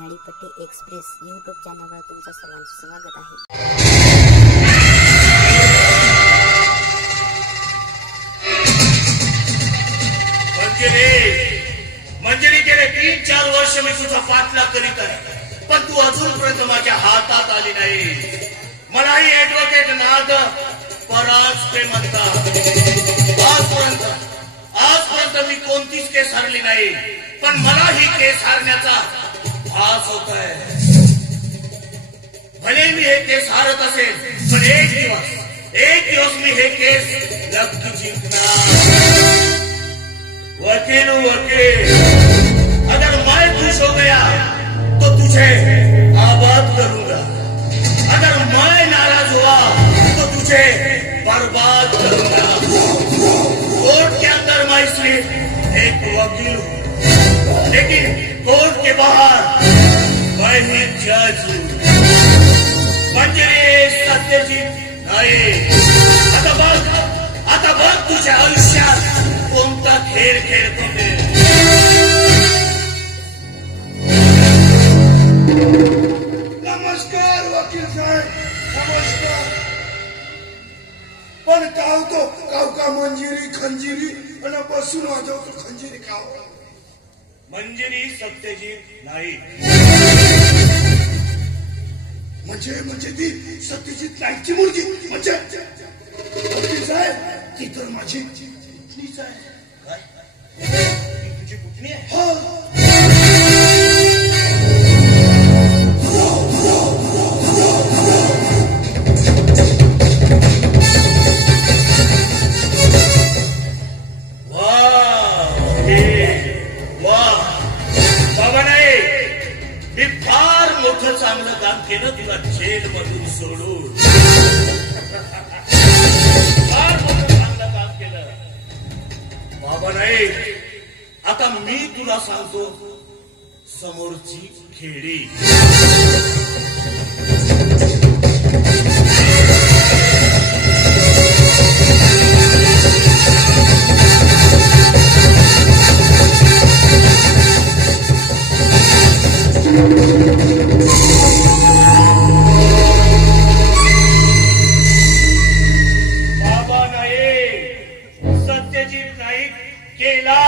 Zadipatti express YouTube चॅनलवर तुमचं सर्वांचं स्वागत आहे। मंजिरी गेले 3-4 वर्ष मी तुझा पाठलाग करीत आहे, पण तू अजूनपर्यंत माझ्या हातात आली नाही। मलाही ऍडव्होकेट नाद पराज म्हणतात। आजपर्यंत मी कोणतीच केस हरली नाही, पण मला ही केस हारण्याचा भास होत आहे। भले मी हे केस हारत असेल, पण एक दिवस मी हे केस नक्की जिंकणार। वकील अगर मैं खुश हो गया तो तुझे आबाद करूंगा, अगर मैं नाराज हुआ तो तुझे बर्बाद करूंगा। कोर्ट के अंदर मैं सिर्फ एक वकील हूं, लेकिन कोर्ट के बाहर मैं ही जज हूं। मंजिरी सत्यजित नाईक, आता बघ तुझ्या आयुष्यात कोणता खेळ खेळतो ते। नमस्कार वकील साहेब, नमस्कार। पण काव का मंजिरी खंजिरी आणि बसून वाजवतो खंजिरी काव। मंजिरी सत्यजित नाईक म्हणजे ती सत्यजित नाईकची मुलगी। म्हणजे वकील साहेब, ती तर माझी पुतणीच आहे। काय? तुझी पुतणी आहे? हो। चांगलं काम केलं तुला जेल मधून सोडून। फार मोठं चांगलं काम केलं बाबा। नाही, आता मी तुला सांगतो समोरची खेडी। सत्यजित नाईक केला